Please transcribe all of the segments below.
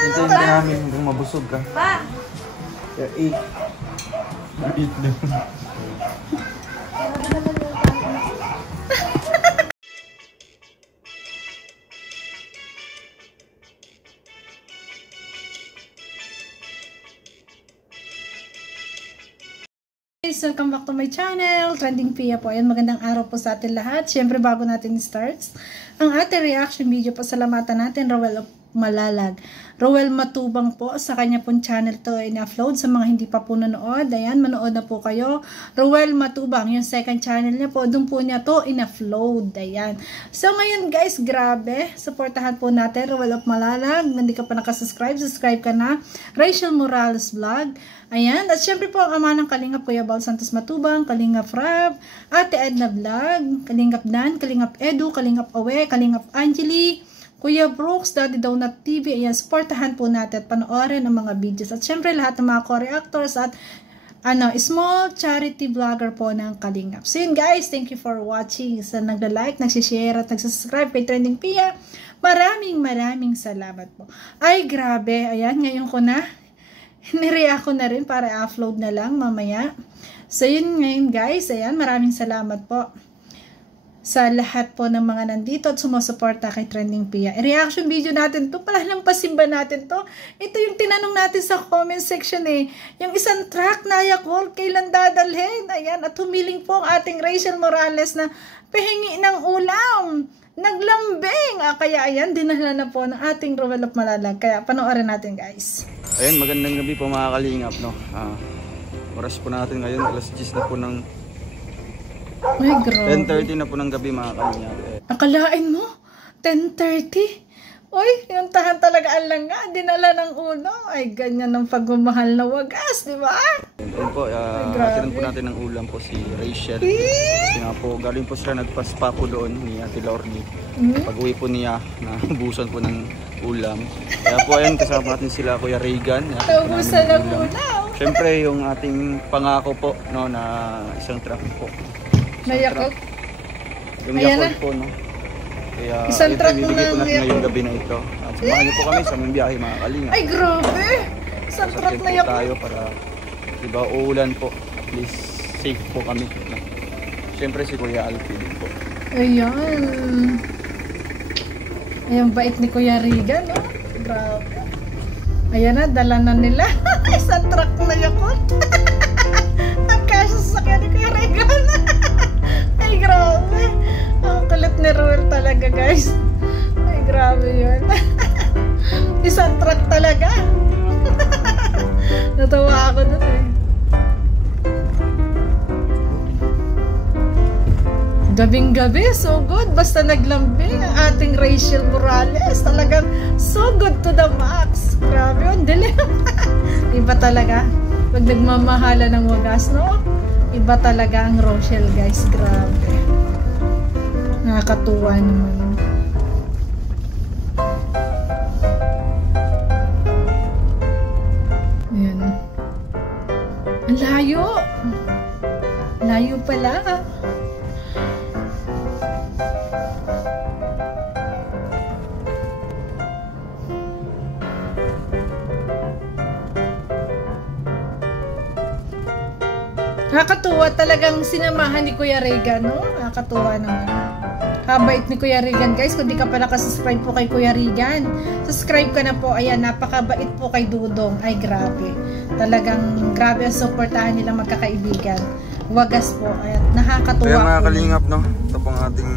Hintayin ka namin hanggang mabusog ka. Pa! Kaya eat. Eat na. Guys, welcome back to my channel, Trending Pia po. Ayan, magandang araw po sa atin lahat. Siyempre, bago natin starts ang ating reaction video, pasalamatan natin Roel Malalag. Roel Matubang po, sa kanya pong channel to in-upload. Sa mga hindi pa po nanood, ayan, manood na po kayo. Roel Matubang, yung second channel niya po, doon po niya to in-upload. Ayan. So ngayon guys, grabe, supportahan po natin Roel Malalag. Hindi ka pa nakasubscribe, subscribe ka na. Rachel Morales Vlog. Ayan, at syempre po ang ama ng Kalingap Kuya Bal Santos Matubang, Kalingap Rab, Ate Edna Vlog, Kalingap Dan, Kalingap Edu, Kalingap Awe, Kalingap Angeli, Kuya Brooks, Daddy Donut TV. Ayan, supportahan po natin at panoorin ang mga videos. At syempre lahat ng mga co-reactors at small charity vlogger po ng Kalingap. So yun guys, thank you for watching. Sa nagla-like, nagsishare at nagsasubscribe kay Trending Pia, maraming salamat po. Ay grabe, ayan, ngayon ko na nireact ko na rin para i-upload na lang mamaya. So yun ngayon guys, ayan, maraming salamat po sa lahat po ng mga nandito at sumusuporta kay Trending Pia. I-reaction video natin to, pala lang pasimba natin to. Ito yung tinanong natin sa comment section eh. Yung isang track na Yakult, kailan dadalhin? Ayan, at humiling po ang ating Rachel Morales na pahingi ng ulam. Naglambing. Kaya ayan, dinala na po ng ating Roel Malalag. Kaya panoorin natin guys. Ayun, magandang gabi po mga Kalingap, no? Oras po natin ngayon, alas 10 na po ng 10:30 na po ng gabi mga Kalingap. Akalain mo? 10:30? Uy, yung tahan talaga alang nga, dinala ng ulo. Ay, ganyan ang pagmamahal na wagas, di ba? Ayun po, hatiran po natin ng ulam po si Rachel. Kasi nga po, galing po sila nagpaspa po doon ni Ate Lorny. Pag-uwi po niya, nabusan po ng ulam. Kaya po ayun, kasama natin sila Kuya Regan. Nabusan ng ulam. Siyempre, yung ating pangako po, no, na isang truck po. Na Yakult? Yung Yakult po, no. Kaya isang truck po bibigay po ng natin ngayong gabi na ito. At samahan niyo po kami sa aming biyahe mga Kalingap. Ay, grabe! Isang truck na Yakult. Tayo para, diba, uulan po. At least safe po kami. No? Siyempre si Kuya Alfie din po. Ayan. Ayan, bait ni Kuya Regan, no? Grabe. Ayan na, dala na nila. Isang truck na Yakult. Ang kasya sa sakyan ni Kuya Regan. Ay, grabe. Ang kulit ni Roel talaga, guys. Ay, grabe yun. Isang truck talaga. Natawa ako dun eh. Gabing-gabi, so good. Basta naglambing ang ating Rachel Morales. Talagang so good to the max. Grabe yun, dilim. Iba talaga. Pag nagmamahala ng wagas, no? Iba talaga ang Rachel, guys. Grabe. Nakakatuwa naman. Ayan. Ang layo. Layo pala. Nakakatuwa talagang sinamahan ni Kuya Regan, no? Nakakatuwa naman. Kabait ni Kuya Regan, guys. Kung di ka pa nakasubscribe po kay Kuya Regan, subscribe ka na po. Ayan, napakabait po kay Dudong. Ay, grabe. Talagang grabe ang supportahan nila magkakaibigan. Wagas po. Ayan, nakakatuwa. Kaya mga Kalingap, no? Ito pong ating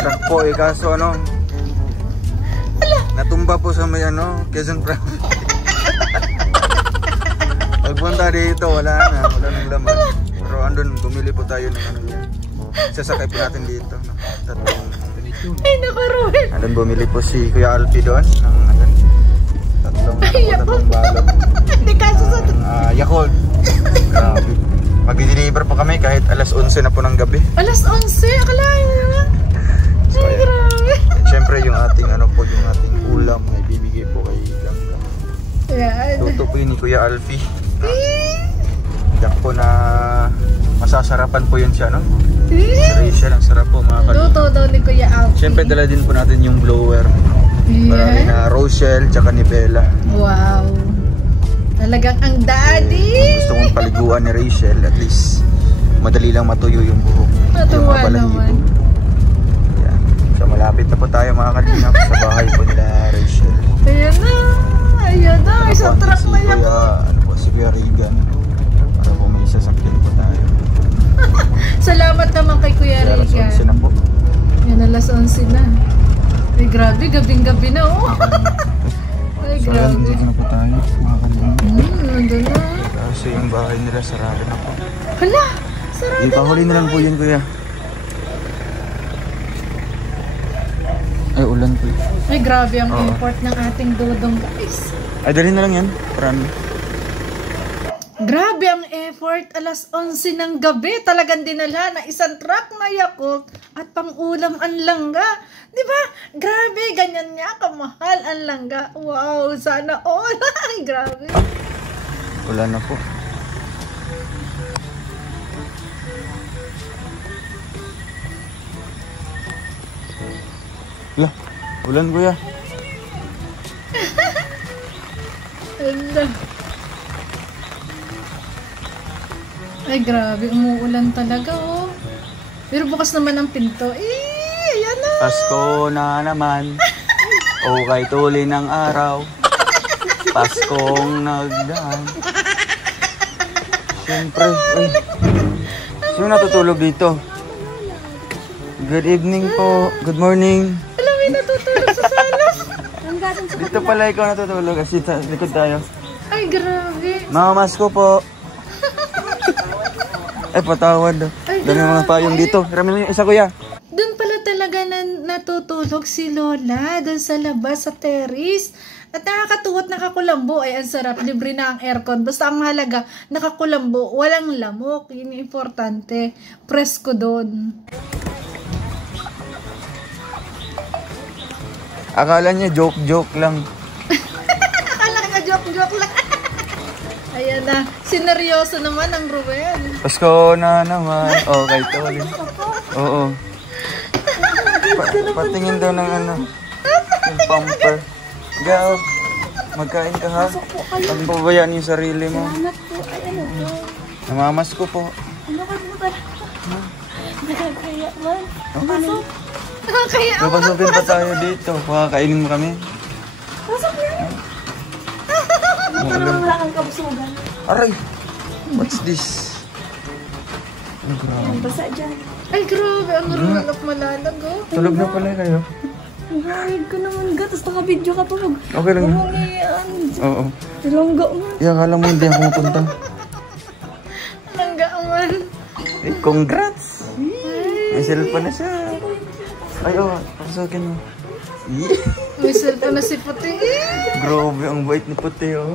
truck po eh. Kaso ano, natumba po sa may Quezon Province. Pagpunta dito, wala nang laman. Pero andun, bumili po tayo ng yan. Sasakay po natin dito. Ay, naku, Roel. Andun, bumili po si Kuya Alfie doon. Tatlong balot. Hindi kaso sa Yakult. Mag-deliver po kami kahit alas 11 na po ng gabi. Alas 11? Akalain mo naman. Ay, grabe. At syempre yung ating yung ating ulam ay bibigay po kay Langga. Ayan. Luto po yun ni Kuya Alfie. Yak po na masasarapan po yun siya, no? Si Rachel, ang sarap po mga Kalingap. Luto daw ni Kuya Alfie. Siyempre dala din po natin yung blower. Marami na Rochelle, tsaka ni Bella. Wow. Talagang ang daddy. Gusto mong paliguan ni Rachel, at least madali lang matuyo yung buhok. Yung Natuwa mga balahibo. naman. Yan. So malapit na po tayo mga kalingap sa bahay po nila Rachel. Ayan na. Ayan na. Isang truck na yan. Si Kuya Regan. Para po may sasakyan po tayo. Salamat naman kay Kuya Alas 11 Regan. na po. Yan, alas 11 na. Ay, grabe. Gabing-gabi na, oh. Ay, So yan, grabe. dito na po tayo mga kalingap. Nandun na. Kasi yung bahay nila sarado na po. Hala! Sarado na. Ipahuli na lang po yun, Kuya. Ay, ulan po. Ay, grabe ang Oo. import ng ating dudong, guys. Ay, dalhin na lang yan. Marami. Grabe ang effort. Alas 11 ng gabi. Talagang dinala na isang truck na Yakult at pang-ulam ang langga. Di ba? Grabe. Ganyan niya kamahal ang langga. Wow. Sana all. Ay, grabe. Wala na po. Wala. Ulan, Kuya. Hala. Ay, grabe. Umuulan talaga, oh. Pero bukas naman ang pinto. Ayan na. Pasko na naman. O kay tuli ng araw. Paskong nagdaan. Siyempre. Ay. Sino natutulog dito? Good evening po. Good morning. Alam, may natutulog sa sala. Dito pala ikaw natutulog. Kasi sa likod tayo. Ay, grabe. Mamamas ko po. Ay, patawad. Ay, Dami mga payong dito. Rami mo yung isa, Kuya. Doon pala talaga natutulog si Lola. Doon sa labas, sa terrace. At nakakatuwa at nakakulambo. Ay, ang sarap. Libre na ang aircon. Basta ang mahalaga, nakakulambo. Walang lamok. Yun yung importante. Presko doon. Akala niya joke-joke lang. Akala nga joke-joke lang. Ayan na. Sineryoso naman ang Ruel. Pasko na naman. Oh, kay Toli. Oo. Patingin daw ng ano. Yung pamper. Gao. Magkain ka ha. Pag pabayaan yung sarili mo. Salamat po. Ay, ano po? Namamas ko po. Ano ka po ba? Nakakaya man. Okay. Kaya Papasukin pa tayo dito. Pakakainin mo kami. Pasok yan. Ano naman wala kang kabusugan? Aray! What's this? Ang grabe. Ang basa dyan. Ay, grabe. Ang Ruel of Malalag, oh. Tulog na pala kayo. Ang harid ko naman ga. Tapos naka-video ka tulog. Okay lang. Bumangiyan. Oo. Tilongga mo. Akala mo hindi ako mapunta. Nanggaan. Eh, congrats! May cellphone na siya. Ay, oh, papasukin mo. Yeah. May cellphone na si Puti. Grabe, ang bait ni Puti, oh.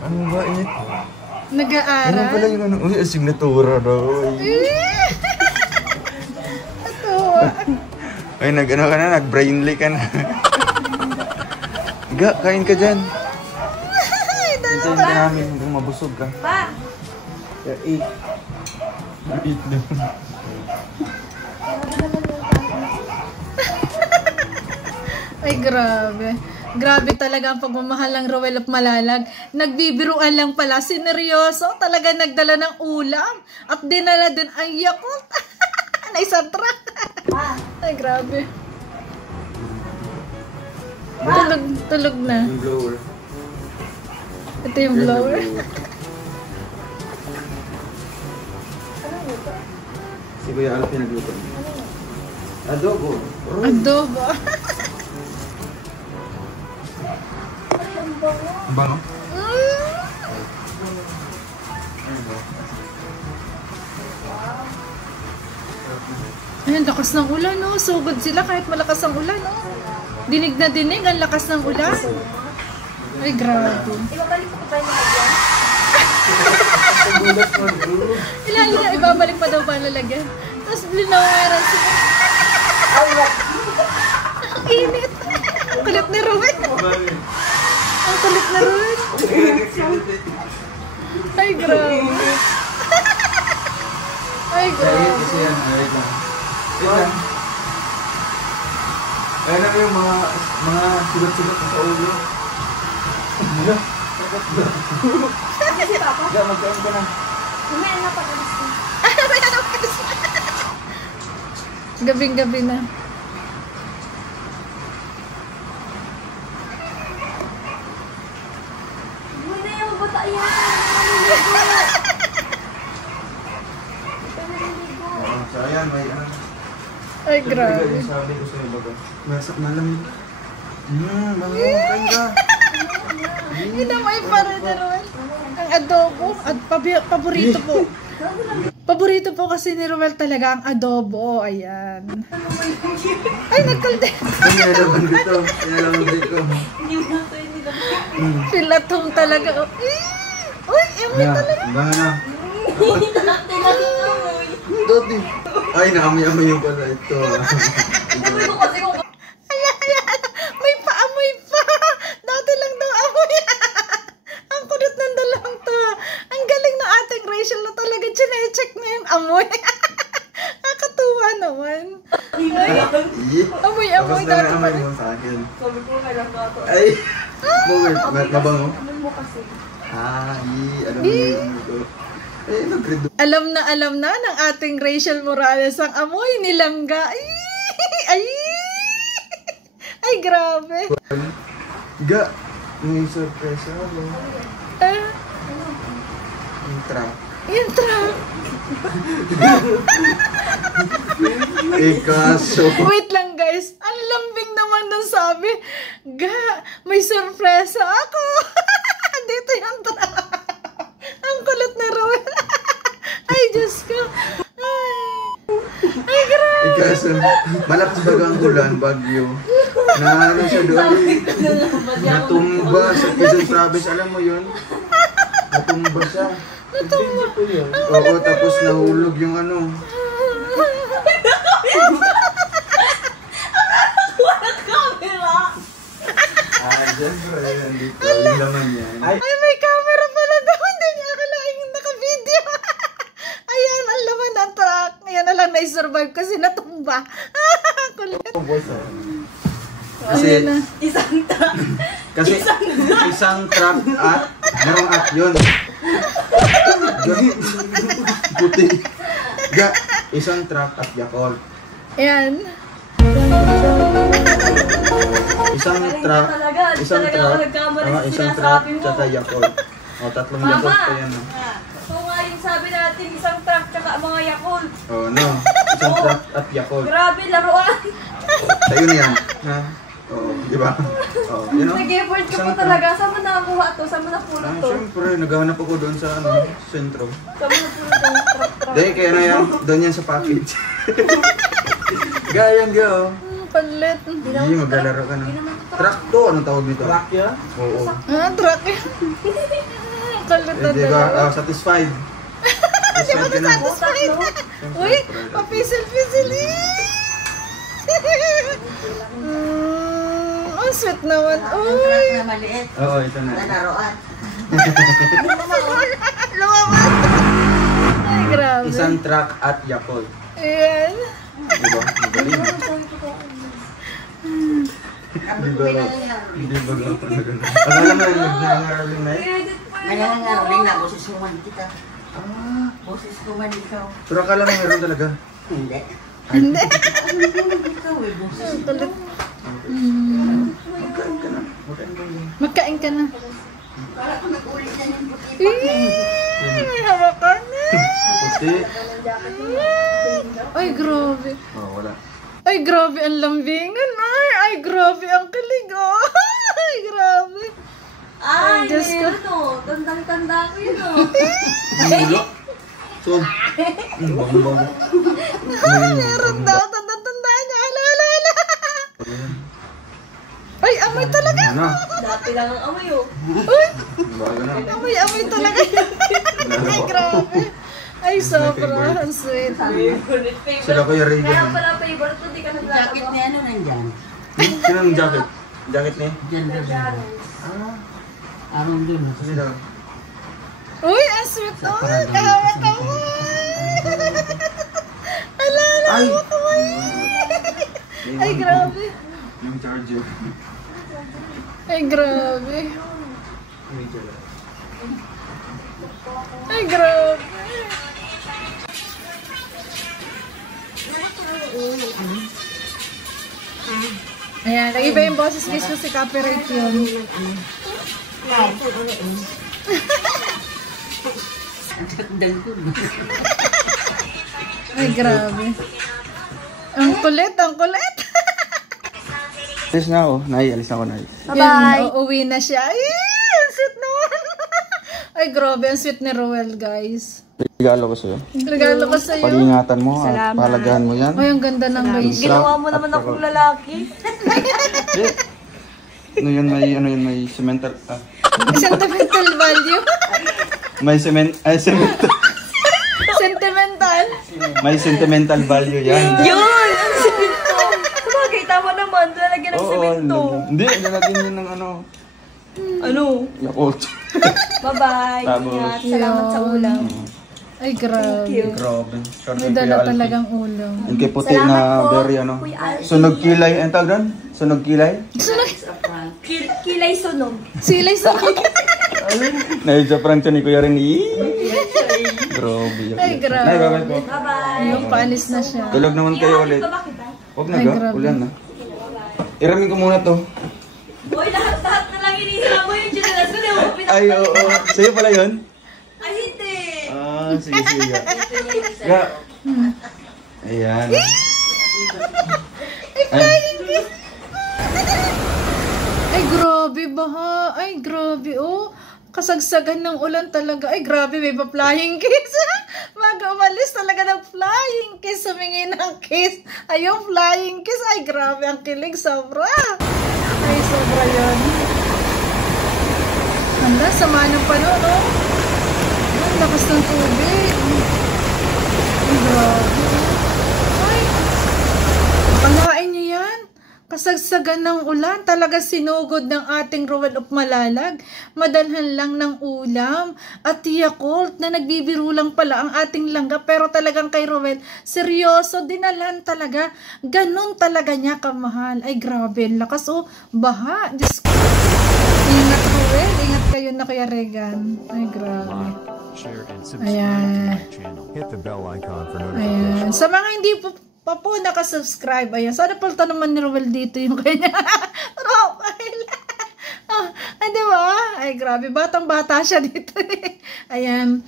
Ano ba, eh? Ano Nag-aaral. pala yung ano? Uy, asignatura daw. Ito. Ay, nag-ano ka na, nag-brainly ka na. Ga, kain ka dyan. Hintayin ka namin kung mabusog ka. Pa! Yeah, eat. Eat daw. Ay, grabe. Grabe talaga ang pagmamahal ng Ruel of Malalag. Nagbibiruan lang pala. Sineryoso. Talaga nagdala ng ulam. At dinala din ang Yakult. Na isang truck. Ay, grabe. Tulog na. Yung blower. Ito yung blower. Si Kuya Alf yung nagluto. Adobo. Adobo. Ang bango? Ayun, lakas ng ulan, no? Sugod sila kahit malakas ang ulan, no? Dinig na dinig, ang lakas ng ulan. Ay, grabe. Ibabalik ko pa yung mga dyan? Ibabalik pa daw pa lalagyan. Tapos binawaran sila. Ang init. Ang kulit ni Ruel. Ang kulit ni Ruel. Ay, grabe. Ay, grabe. Wait lang. Wait lang. Ayun na, yung mga sulat-sulat sa ulo. Ano? Si Papa? Ga, magkain ka na. May anak pa galis na. May anak ka siya. Gabing-gabi na. Uy na yung bata yan. So ayan, may ano. Ay, grabe. Sabi ko sa'yo baga. Masak na lang. Kain ka. Inamay pa rin naman. Ang adobo. Paborito po. Paborito po kasi ni Ruel talaga ang adobo. Ayan. Ay, nagkalde. Pinalaman dito. Pinalaman dito. Hindi mo na ito yung nilaman. Pilatong talaga. Uy, amoy talaga. Banga na. Tinanong. Dati. Ay, naami-ami yung pala ito. Sabi ko kasi kung May paamoy pa. Dati lang daw amoy. Ang kunot ng dalawang to. Ang galing ng ating Rachel na talaga chine-check na yung amoy. Nakatuwa naman. Amoy Tapos dati na pa naman rin. mo sa akin. sabi ko kailan ka ito. Ay! Mabango? Amoy mo kasi. Alam mo yung ito. Eh, nag-redo. Alam na ng ating Rachel Morales ang amoy nilangga. Ay! Ay, grabe. Ga, may sorpresa ako. Ah, Yung trap. yung trap. Kaso. Wait lang guys. Ang lambing naman nung sabi. Ga, may sorpresa ako. Dito yung trap. Ang kulit na Ruel. Ay, Diyos ko. Ay, grabe. Kaso, malakas baga ang ulan, bagyo. Na ano siya doon. Natumba sa Quezon Province. Alam mo yun? Natumba siya. Natumba. Oo, tapos nahulog yung ano. Walang camera. Siyempre, nandito. Yung laman yan. Ay, may camera pala daw. Hindi niya akalain naka-video. Ayan, ang laman ng truck. Ayan na lang na-survive kasi natumba. Kulit. Kasi, Ayan na. Isang truck. kasi isang truck at merong at yun. Puti. Ga, isang truck at Yakult. Ayan. Isang truck, isang truck, isang truck, tsaka Yakult. O, tatlong Mama! Yakult pa yan. So nga yung sabi natin, isang truck tsaka mga Yakult. O, no? Isang truck at Yakult. Grabe, laruan. Sa'yo na yan. Ha? Oo, di ba? Oo, yun o. Nag-effort ka po Isang talaga. Saan mo nakakuha to? Saan mo napulot to? Siyempre, naghahanap ako doon sa ano, sentro. Saan mo napulot to? Truck. Dahil kaya na yan, doon yan sa package. Gaya ga, oh. Palit. Hindi, maglalaro ka na. Truck to, anong tawag dito? Truck yan? Oo. Truck. Kulit na Di ba, dalawa. satisfied? Satisfied ka na. Satisfied. Uy, papisil-pisil. Ang sweet naman. Uy. Na maliit. Oo, ito na. Na laruan. Lumaman. Ay, grabe. Isang truck at Yakult. Ayan. Di ba? Magaling. Di ba? Hindi ba gano'n na gano'n? Akala mo yung nag-nangaroling na yun? Nangangaroling na, boses mo man kita. Boses ko man ikaw. Pero akala mo meron talaga. Hindi. Hindi. Ikaw eh, boses. Kulit. Magkain ka na. Magkain ka na. Magkain ka na. Para ko nag-ulit na yung puti-puti. May hawakan na. Puti. Ay, grabe. Oh, wala. Ay, grabe ang lambingan. Ay, grabe ang kilig. Oh. Ay, grabe. Ay, Diyos ko. meron to. Tandang-tanda ko yun oh. Wala. So, bango-bango. Meron daw. Tanda-tanda niya. Ala. Ay, amoy talaga. Ano? Dati lang ang amoy oh. Uy, Bago na. amoy talaga. Ay, grabe. Ay, sobra. Ang sweet. Favorite. Sila Kuya Ray Kaya ganun. pala favorite ko, di ka Jacket naglalaba. ni ano nandyan? Sino ang jacket? Jacket niya? Diyan ba dyan? Arong dun. Kasi daw. Uy, ang sweet. Uy, kahawak ka mo. Ala. Ay! Ay, grabe. Yung charger. Ay, grabe. Ay, grabe. Ayan, nag-iba yung boses guys kasi copyright yun. Ay, grabe. Ang kulit, ang kulit. Alis na ako. Nay, alis na ako, Nay. Bye-bye. Uuwi na siya. Ay, ang sweet naman. Ay, grabe, ang sweet ni Roel, guys. Regalo ko sa'yo. Regalo ko sa'yo. Pag-ingatan mo at palagahan mo yan. Ay, ang ganda ng race. Ginawa mo naman akong lalaki. Ano yun, may cemental, Sentimental value. may sentimental Sentimental. value yan. Yun! Ang sipit ko. Sabagay, tama naman. Lalagyan ng semento. Hindi, nalagyan yun ng Ano? Yakult. Bye-bye. Tapos- Ingat. Salamat sa ulam. Ay, grabe. Grabe. May dala talagang ulam. Yung kay puti Salamat na po, very Kuya Alfie. sunog kilay. Ang tawag doon? Sunog kilay? Kilay sunog. Silay sa Naidya prank siya ni Kuya rin. Grabe. Ay, grabe. Nay, bye-bye po. Bye-bye. Ayun, paalis na siya. Tulog naman kayo ulit. Ba kita? Huwag na Ay, ga. grabe. Ulan na. Iramin ko muna to. Boy, lahat-lahat na lang inisila mo yung chinelas ko. Di mo Ay, oo. Sa'yo pala yun? Ay, hindi. Ah, sige, sige. Ga. Ayan. Ay, grabe, baha. Ay, grabe, oh. Kasagsagan ng ulan talaga. Ay, grabe, may pa-flying kiss. Mag-umalis talaga ng flying kiss. Sumingi ng kiss. Ay, yung flying kiss. Ay, grabe, ang kilig. Sobra. Ay, sobra yun. Hala, sama ng panon, oh. Ay, lakas ng tubig. Ay, grabe. Ay, palain niyo yan. Kasagsagan ng ulan, talaga sinugod ng ating Roel of Malalag. Madalhan lang ng ulam at Yakult na nagbibiro lang pala ang ating langga. Pero talagang kay Roel, seryoso, dinalhan talaga. Ganun talaga niya kamahal. Ay grabe, lakas oh, baha. Diyos ko. Ingat Roel, ingat kayo na Kuya Regan. Ay grabe. Share and subscribe Ayan. to my channel. Hit the bell icon for Ayan. notifications. Sa mga hindi pa po nakasubscribe, ayan. Sana palta naman ni Roel dito yung kanya. Roel. Oh, ay, diba? Ay, grabe. Batang-bata siya dito. Ayan.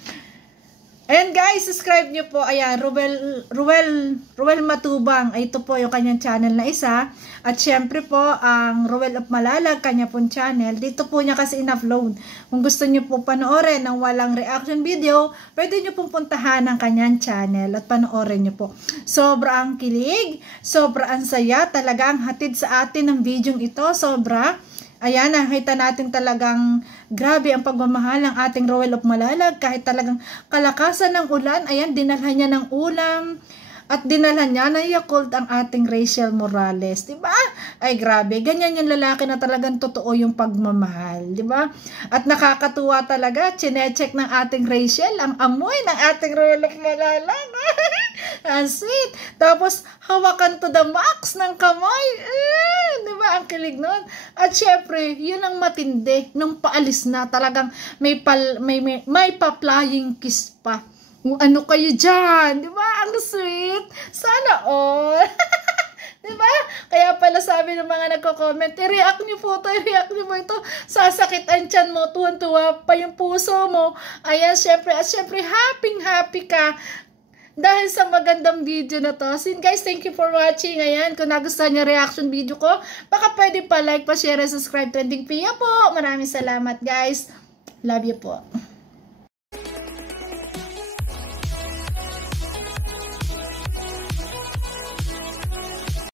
Ayan guys, subscribe nyo po. Ayan, Roel Matubang. Ay, ito po yung kanyang channel na isa. At syempre po, ang Roel of Malalag, kanya pong channel. Dito po niya kasi in-upload. Kung gusto nyo po panoorin ng walang reaction video, pwede nyo pong puntahan ang kanyang channel at panoorin nyo po. Sobra ang kilig, sobra ang saya, talagang hatid sa atin ng video ito. Sobra. Ayan, nakita natin talagang grabe ang pagmamahal ng ating Roel of Malalag. Kahit talagang kalakasan ng ulan, ayan, dinalhan niya ng ulam. At dinalhan niya na Yakult ang ating Rachel Morales. Diba? Ay, grabe. Ganyan yung lalaki na talagang totoo yung pagmamahal. Diba? At nakakatuwa talaga. Chinecheck ng ating Rachel ang amoy ng ating Roel of Malalag. Ang sweet. Tapos, hawakan to the max ng kamay. Diba? Ang kilig nun. At syempre, yun ang matindi. Nung paalis na, talagang may pa-flying kiss pa. Ano kayo dyan? Diba? Ang sweet. Sana all. Diba? Kaya pala sabi ng mga nagko-comment, i-react niyo po ito, i-react niyo po ito. Sasakit ang tiyan mo, tuwan-tuwa pa yung puso mo. Ayan, syempre, at syempre, happy ka. Dahil sa magandang video na to. So guys, thank you for watching. Ayan, kung nagustuhan niyo reaction video ko, baka pwede pa like, pa share, and subscribe. Trending Pia po. Maraming salamat guys. Love you po.